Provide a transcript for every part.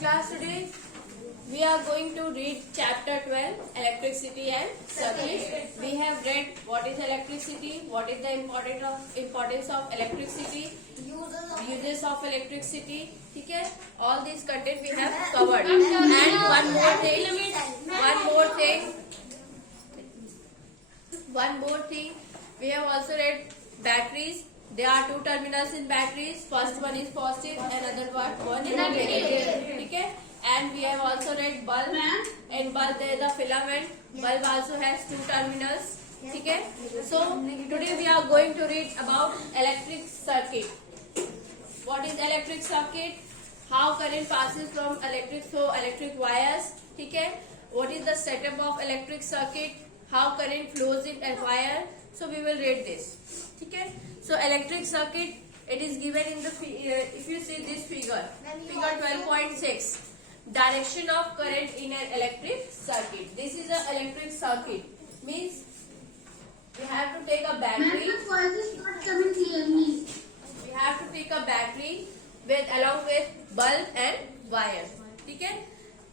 class today we are going to read chapter 12 electricity and circuits. We have read what is electricity, what is the importance of electricity, uses of electricity. ठीक है, all these content we have covered. And one more thing, we have also read batteries. There are two terminals in batteries. First one is positive and another one is negative. ठीक है. And we have also read bulb. In bulb there is a filament. Bulb also has two terminals. ठीक है. So today we are going to read about electric circuit. What is electric circuit? How current passes from electric wires. ठीक है. What is the setup of electric circuit? How current flows in a wire. So we will read this. ठीक है. So electric circuit, it is given in the if you see this figure 12.6, direction of current in an electric circuit. This is an electric circuit, means we have to take a battery. We have to take a battery along with bulb and wire. ठीक है.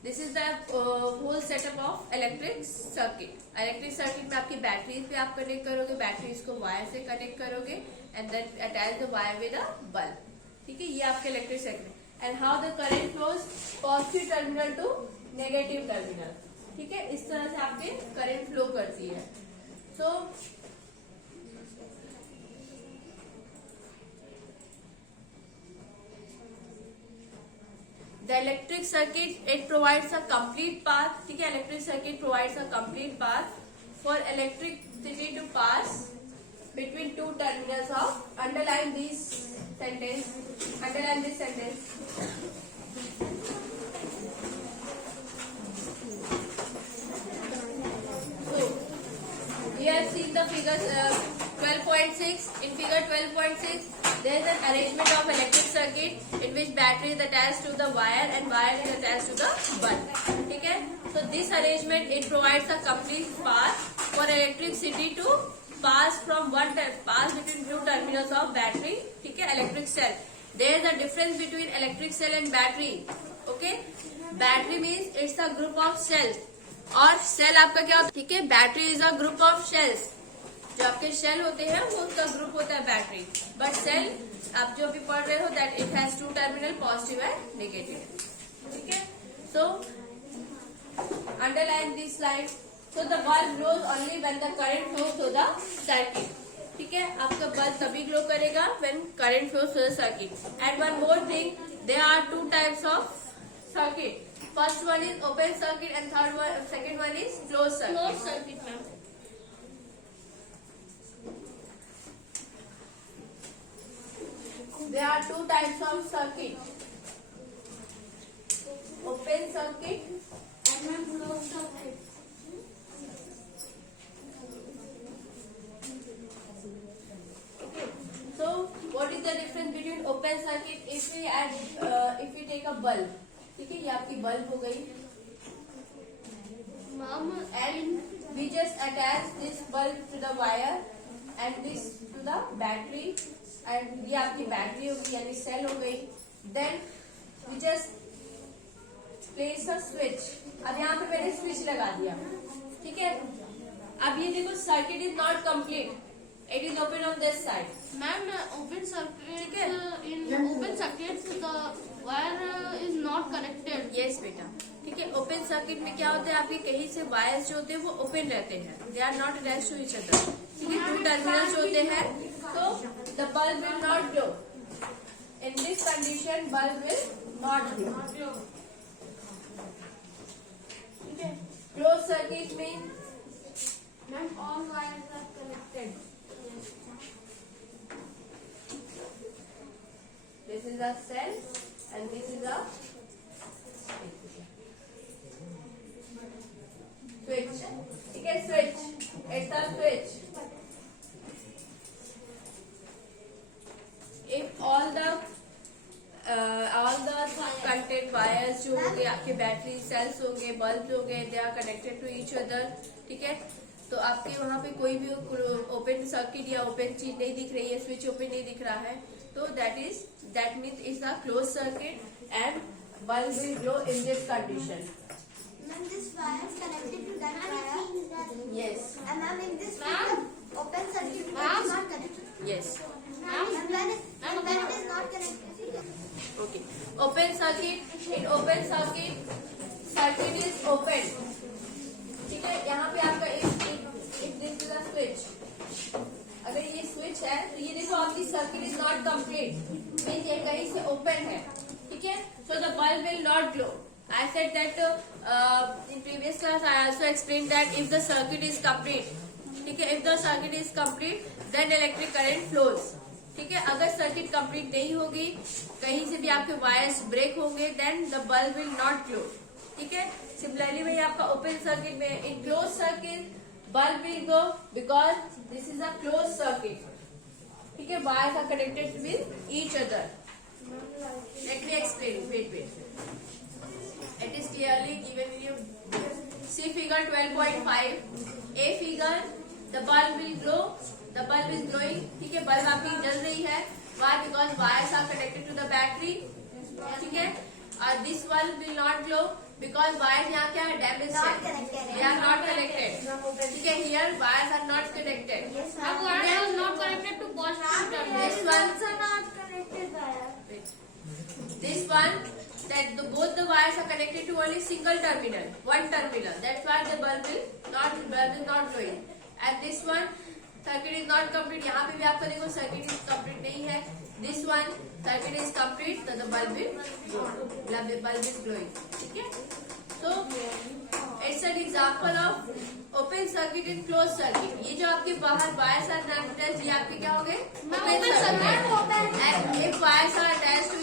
This is the whole setup of electric circuit. Electric circuit में आपकी batteries पे आप connect करोगे, batteries को wire से connect करोगे and then attach the wire with a bulb. ठीक है, ये आपके electric circuit. And how the current flows positive terminal to negative terminal. ठीक है, इस तरह से आपके करंट फ्लो करती है. सो The electric circuit, it provides a complete path. ठीक है, electric circuit provides a complete path for electricity to pass between two terminals of. Underline this sentence. So we have seen the figures 12.6. In figure 12.6. There is an arrangement of electric circuit in which battery is attached to the wire and wire is attached to the bulb. ठीक है. So this arrangement, it provides a complete path for electricity to pass between two terminals of battery. ठीक है, electric cell. There is a difference between electric cell and battery. Okay, battery means it's a group of cells और cell आपका क्या होता है. ठीक है, battery is a group of shells. जो आपके शेल होते हैं वो उसका ग्रुप होता है बैटरी. बट सेल आप जो भी पढ़ रहे हो that it has two terminal, positive and negative. ठीक है. So underline this line. So the bulb glows only when the current flows through the circuit. ठीक है, आपका बल्ब तभी ग्लो करेगा when current flows through the circuit. And one more thing, there are two types of circuit. First one is open circuit and second one is close circuit. Ma'am, there are two types of circuit, open circuit and closed circuit. Okay, so what is the difference between open circuit? If we take a bulb, ठीक है, ये आपकी bulb हो गई and we just attach this bulb to the wire and this to the battery. And ये आपकी battery होगी यानी सेल हो गई. Then we just place a switch. अब यहाँ पे मैंने स्विच लगा दिया. ठीक है, अब ये देखो circuit is not complete. It is open on this side. Ma'am, open circuit, in open circuit the wire is not connected. Yes बेटा. ठीक है, ओपन सर्किट में क्या होता है, आपके कहीं से वायर्स जो होते हैं वो ओपन रहते हैं. They are not attached to each other. ठीक है, टू टर्मिनल्स होते हैं. So the bulb will not glow. In this condition, bulb will not glow. Okay. Closed circuit means, Ma'am, all wires are connected. This is a cell and this is a switch. Okay, switch. It's a switch. If all the content wires जो होंगे आपके battery cells होंगे, bulb होंगे, they are connected to each other. ठीक है, तो आपके वहाँ पे कोई भी ओपन सर्किट या ओपन चीज नहीं दिख रही है, स्विच ओपन नहीं दिख रहा है, तो that means is a close circuit. And bulb will glow in this condition. Ma'am, this wire is connected to that wire. Yes. And ma'am, in this Ma'am? open circuit Ma'am? is not connected. Yes. Ma'am? And when it is not connected. Okay. Open circuit. In open circuit is open. ठीक है, यहाँ पे आपका if this is a switch, अगर ये switch है तो ये देखो आपकी circuit is not complete, means ये कहीं से ओपन है. ठीक है, सो the bulb will not glow. I said that in previous class I also explained that if the circuit is complete, ठीक है, if the circuit is complete then electric current flows. ठीक है, अगर सर्किट कंप्लीट नहीं होगी, कहीं से भी आपके वायर्स ब्रेक होंगे, then the bulb will not glow. ठीक है, सिमिलरली वही आपका ओपन सर्किट में in close circuit bulb will glow because this is a close circuit. ठीक है, wires are connected with each other. Let me explain. Wait. It is clearly given in you. See figure 12.5. A figure, the bulb will glow. The bulb is glowing. ठीक है, bulb आपकी जल रही है. Why? Because wires are connected to the battery. ठीक है, this bulb will not glow because wires यहाँ क्या है? Damaged Not है. connected. They are not connected. ठीक है, here wires are not connected. Yes, Ma'am, ma'am. wire is not connected to positive terminal. This one, are not connected wire. this one, that both the wires are connected to only single terminal, one terminal. That's why the bulb is not glowing. And this one, circuit is not complete. यहाँ पे भी आपका देखो circuit is complete नहीं है. This one, circuit is complete, so the bulb is glowing. ठीक है? So it's an example of open circuit and closed circuit. ये जो आपके बाहर wires are attached, ये आपके क्या हो गए? Open circuit. And if wires are attached to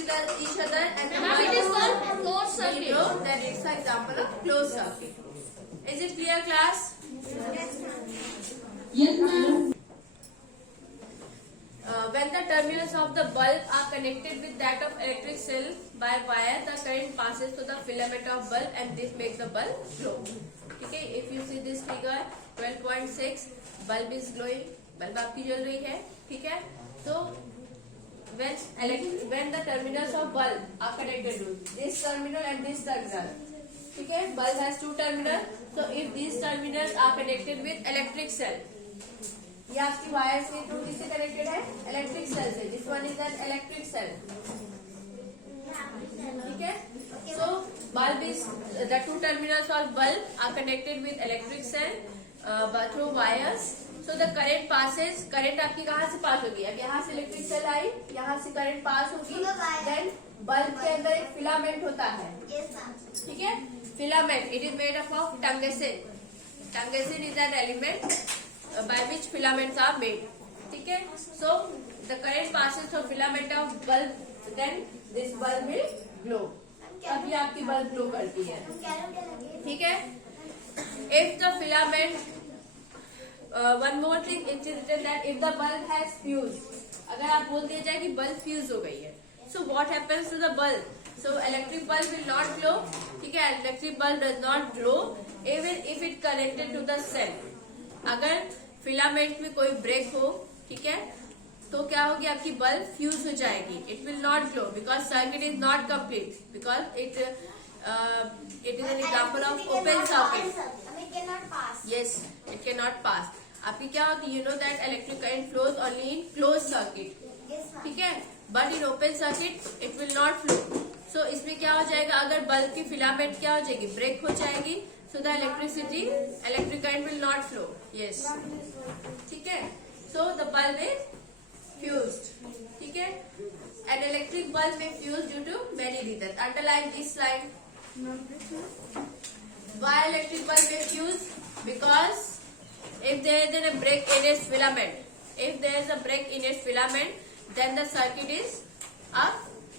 each other and the Ma'am, it is called closed will circuit. glow, then it's an example of closed circuit. Is it clear, class? Yes, ma'am. When the terminals of the bulb are connected with that of electric cell by wire, the current passes to the filament of bulb and this makes the bulb glow. ठीक है, if you see this figure 12.6, bulb is glowing, bulb आपकी जल रही है. ठीक है, so when the terminals of bulb are connected to this terminal and this terminal, ठीक है, bulb has two terminals, so if these terminals are connected with electric cell, ये आपकी वायर से तो किससे कनेक्टेड है? इलेक्ट्रिक सेल से. This one is an electric cell. ठीक है, so bulb is the two terminals of bulb are connected with electric cell through wires. So the current passes, current आपकी कहाँ से पास होगी? अब यहाँ से इलेक्ट्रिक सेल आई, यहाँ से करंट पास होगी, देन बल्ब के अंदर एक फिलामेंट होता है. Yes, ma'am. ठीक है, filament, it is made up of tungsten. Tungsten is an element by which filaments are made. ठीक है, so the current passes through filament of bulb, then this bulb will glow. अभी आपकी bulb glow करती है. ठीक है, if the filament, one more thing it is written that if the bulb has fuse, अगर आप बोल दिया जाए कि bulb fuse हो गई है, so what happens to the bulb? So electric bulb will not glow. ठीक है, electric bulb does not glow even if it connected to the cell. अगर फिलामेंट में कोई ब्रेक हो, ठीक है, तो क्या होगी? आपकी बल्ब फ्यूज हो जाएगी. It will not glow because circuit is not complete, because it is an example of open circuit. Yes, it can not pass. आपकी क्या होती है? You know that electric current flows only in close circuit. ठीक है, but in open circuit it will not flow. So इसमें क्या हो जाएगा? अगर बल्ब की फिलामेंट क्या हो जाएगी? ब्रेक हो जाएगी. So the electric current will not flow. Yes. ठीक है, so the bulb is fused. ठीक है, an electric bulb may fuse due to many reasons. Underline this line. Why electric bulb may fuse? Because if there is a break in its filament, then the circuit is a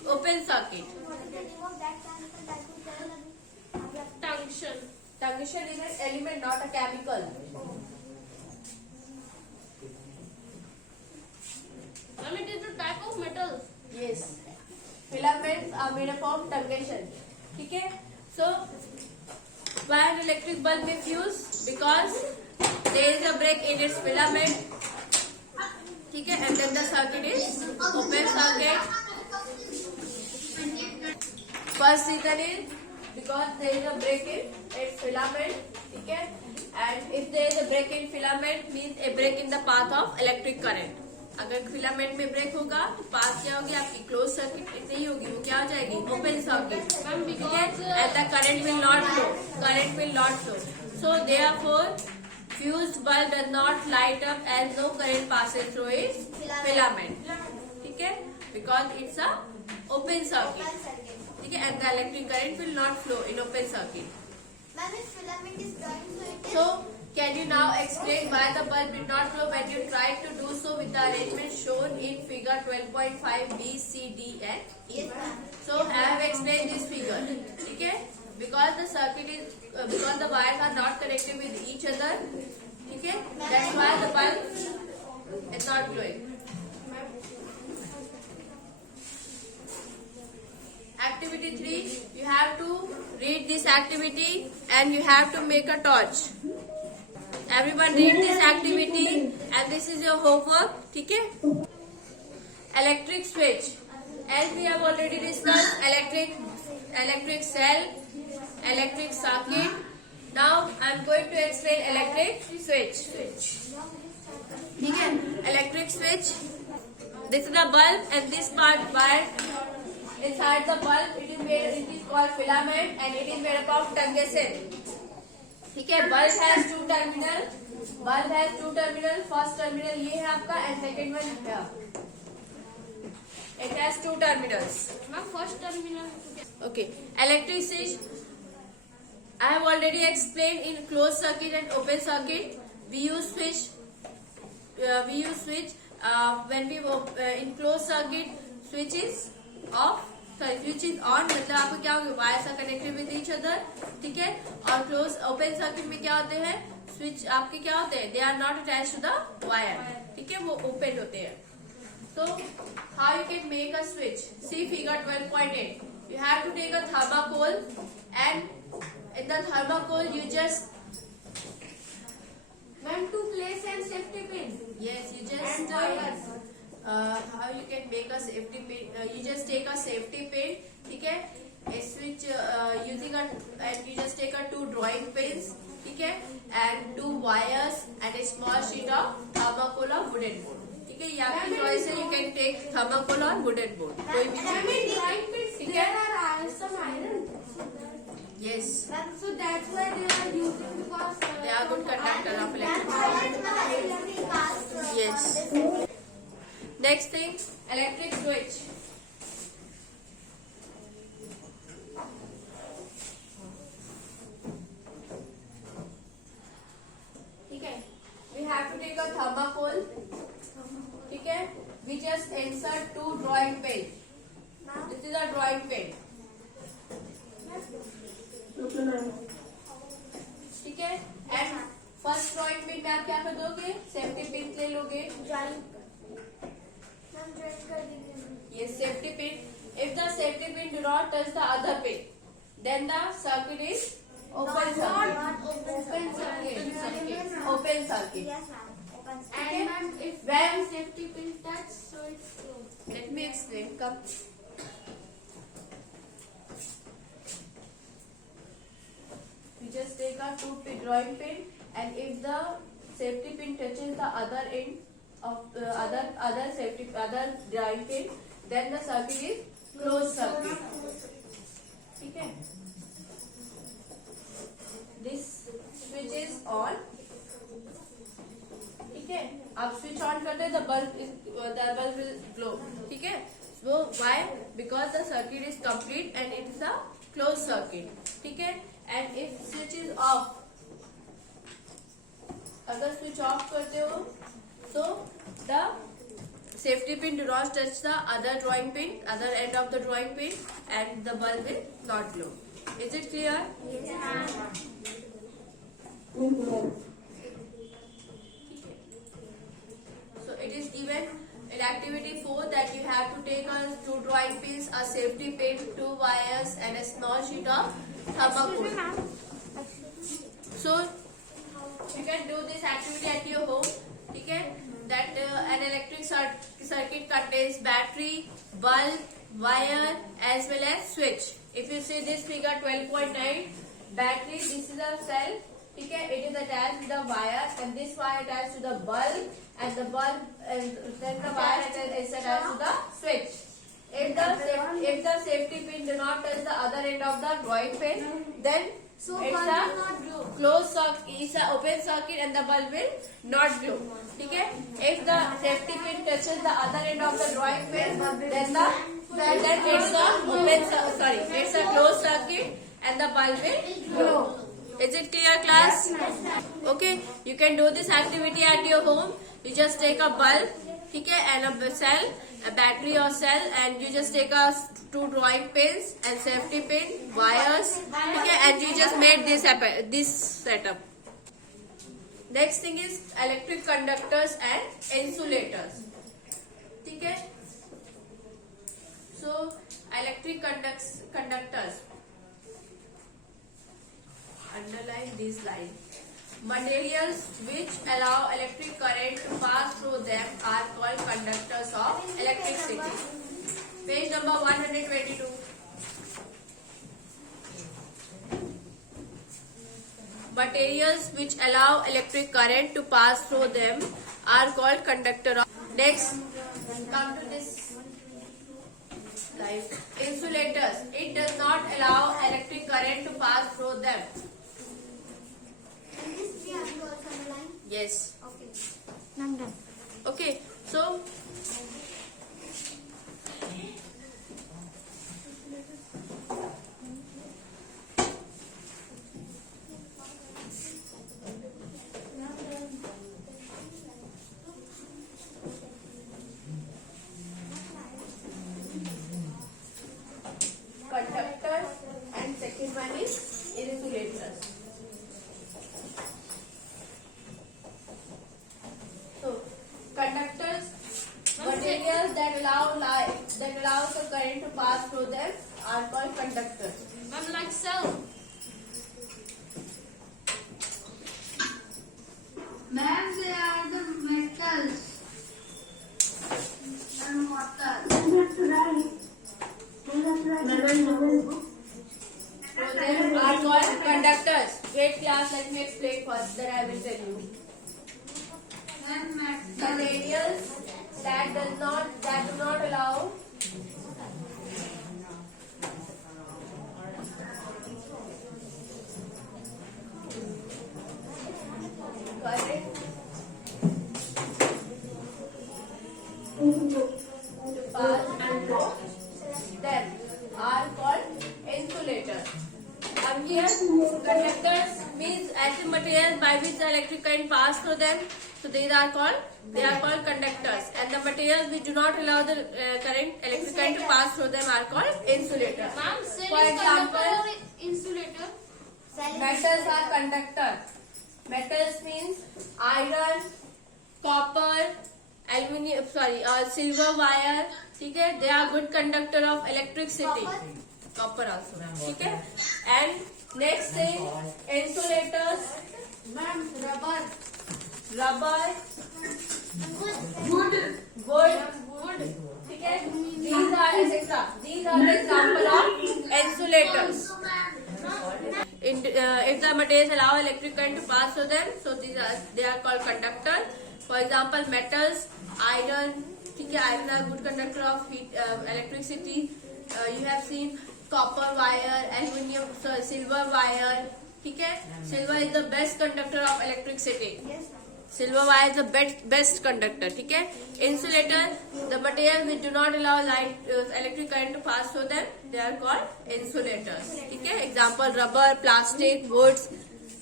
open circuit. Tungsten. Tungsten is an element, not a chemical. Ma'am, it is a type of metal. Yes. Filaments are made up of tungsten. ठीक है, so why an electric bulb may fuse? Because there is a break in its filament. ठीक है, and then the circuit is open circuit. first reason is because there is a break in its filament. ठीक है, and if there is a break in filament means a break in the path of electric current. अगर filament में break होगा तो path क्या होगी आपकी close circuit नहीं होगी, वो क्या हो जाएगी ओपन सर्किट. ठीक है, and the current will not flow. Current will not flow. So therefore fused bulb does not light up as no current passes through its filament. ठीक है, because it's a open circuit. ठीक है, and the electric current will not flow in open circuit. Ma'am, if filament is drawing, so it is. So can you now explain why the bulb did not flow when you tried to do so with the arrangement shown in figure 12.5 B, C, D and E? Yes, ma'am. So I have explained this figure. ठीक है, because the circuit is because the wires are not connected with each other. ठीक है, that's why the bulb is not glowing. Activity 3, you have to read this activity and you have to make a torch. Everyone read this activity and this is your homework. ठीक है, electric switch. As we have already discussed, electric cell, electric circuit. Now I am going to explain electric switch. ठीक है, electric switch. This is the bulb and this part wire inside the bulb. It is called filament and it is made up of tungsten. ठीक है, bulb has two terminal. Bulb has two terminal. First terminal ये है आपका and second one here. It has two terminals. Ma'am, first terminal. Okay, electric switch. I have already explained in closed circuit and open circuit. We use switch. When we in closed circuit, switch is off. Sorry, switch is on. मतलब आपको क्या होगा, wires are connected with each other. ठीक है, और close open circuit में क्या होते हैं, स्विच आपके क्या होते हैं, they are not attach to the wire. ठीक है, वो ओपन होते हैं. So how you can make a switch? See figure 12.8. You have to take a thermocol and in the thermocol you just Ma'am, to place and safety pin. yes you just And wires. how you can make a safety pin? You just take a safety pin. ठीक है, a switch using a and you just take a two drawing pins. ठीक है, and two wires and a small sheet of thermocol or wooden board. ठीक है, ये आपकी choice है. You can take thermocol or wooden board. कोई भी Ma'am, चीज. in drawing pins ठीक there है, are some iron. yes So that's why they are using because they are good conductor of That's electric. why electric cars. Yes. Next thing, electric switch. ठीक है, we have to take a thermocol. ठीक है, we just insert two drawing pin. This is a drawing pin. ठीक है, and first drawing pin में आप क्या कर दोगे, सेफ्टी पिन ले लोगे. Drawing. Ma'am, drawing कर दीजिए. Yes, safety pin. If the safety pin do not touch the other pin, then the circuit is open circuit. Not open circuit. Open circuit. Yes, ma'am. Open and circuit. ma'am, if When- safety pin touch, so it's closed. Let me explain. Come. We just take a two drawing pin, and if the safety pin touches the other end of the other drawing pin, then the circuit is closed circuit. ठीक है, this switch is on. ठीक है, आप switch on करते हैं, the bulb will glow. ठीक है, so why? Because the circuit is complete and it is a closed circuit. ठीक है, and if switch is off, अगर स्विच ऑफ करते हो so the safety pin do not touch the other drawing pin, other end of the drawing pin, and the bulb will not glow. Is it clear? Yes, ma'am. So it is given in activity 4 that you have to take two drawing pins, a safety pin, two wires, and a small sheet of thermocol. So you can do this activity at your home. ठीक है, that an electric circuit contains battery, bulb, wire as well as switch. If you see this figure 12.9, battery, this is a cell. Okay, it is attached to the wire, and this wire attached to the bulb, and the bulb, and then the wire is attached to the switch. If the safety pin do not touch the other end of the drawing pin, then So it's bulb a will not glow. closed circuit, it's an open circuit, and the bulb will not glow. Okay, if the safety pin touches the other end of the drawing pin, then it's a closed circuit, and the bulb will glow. Is it clear, class? Okay, you can do this activity at your home. You just take a bulb, okay, and a cell, a battery or cell, and you just take two drawing pins and safety pin, wires, okay, and you just made this setup. Next thing is electric conductors and insulators. Okay, so electric conductors. Underline this line. Materials which allow electric current to pass through them are called conductors of electricity. Page number 122. Materials which allow electric current to pass through them are called conductor of. Next, come to this line. Insulators. It does not allow electric current to pass through them. And this we have to also underline. Yes. Okay. I'm done. Okay. So conductors, and second one is insulators. So conductors, materials that allow the current to pass through them are called conductors. I'm like cell. Ma'am, they are the metals and water. So they are called conductors. Wait class, let me explain first, then I will tell you. And metals. Materials that do not allow current to pass through them are called insulators. Here, conductors means active materials by which the electric current pass through them. So they are called conductors, and the materials which do not allow the electric current to pass through them are called insulators. Ma'am, cell For is conductor example, or insulator? metals are conductor. Metals means iron, copper, aluminium, silver wire. Okay, they are good conductor of electricity. Copper also. Okay, and next thing, insulators. Ma'am, rubber. Rubber, Wood. wood. Okay, these are the example of insulators. If the materials allow electric current to pass through them, so they are called conductor. For example, metals, iron. Okay, iron are good conductor of heat, electricity. You have seen copper wire, aluminium, silver wire. Okay, silver is the best conductor of electricity. Yes. Silver wire is the best conductor. Okay, insulator, the materials which do not allow electric current to pass through them, they are called insulators. Okay, example rubber, plastic, woods.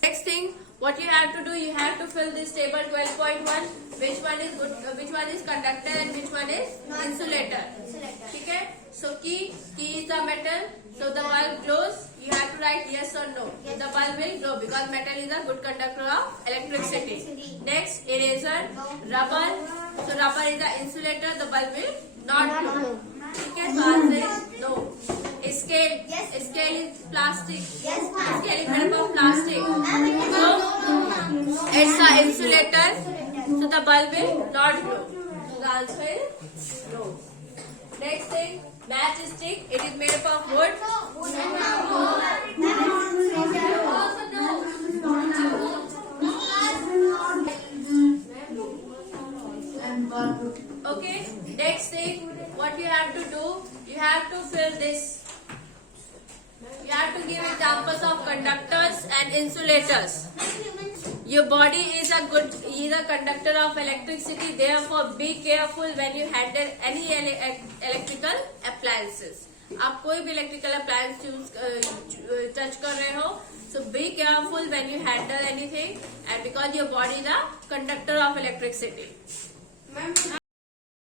Next thing, what you have to do, you have to fill this table 12.1. Which one is good? Which one is conductor and which one is insulator? Okay, so key is the metal. So the bulb glows. You have to write yes or no. The bulb will glow because metal is a good conductor of electricity. Next, eraser, rubber. So rubber is the insulator. The bulb will not glow. Okay, so answer is no. Scale. Yes. Scale is plastic. Yes, ma'am. Scale is made up of plastic. So it's the insulator. So the bulb will not glow. So the answer is no. Next thing, Matchstick. It is made up of wood. Okay. Next thing, what you have to do, you have to fill this. You have to give examples of conductors and insulators. Your body is a conductor of electricity. Therefore, be careful when you handle any electrical appliances. आप कोई भी electrical appliance touch कर रहे हो, so be careful when you handle anything, and because your body is a conductor of electricity.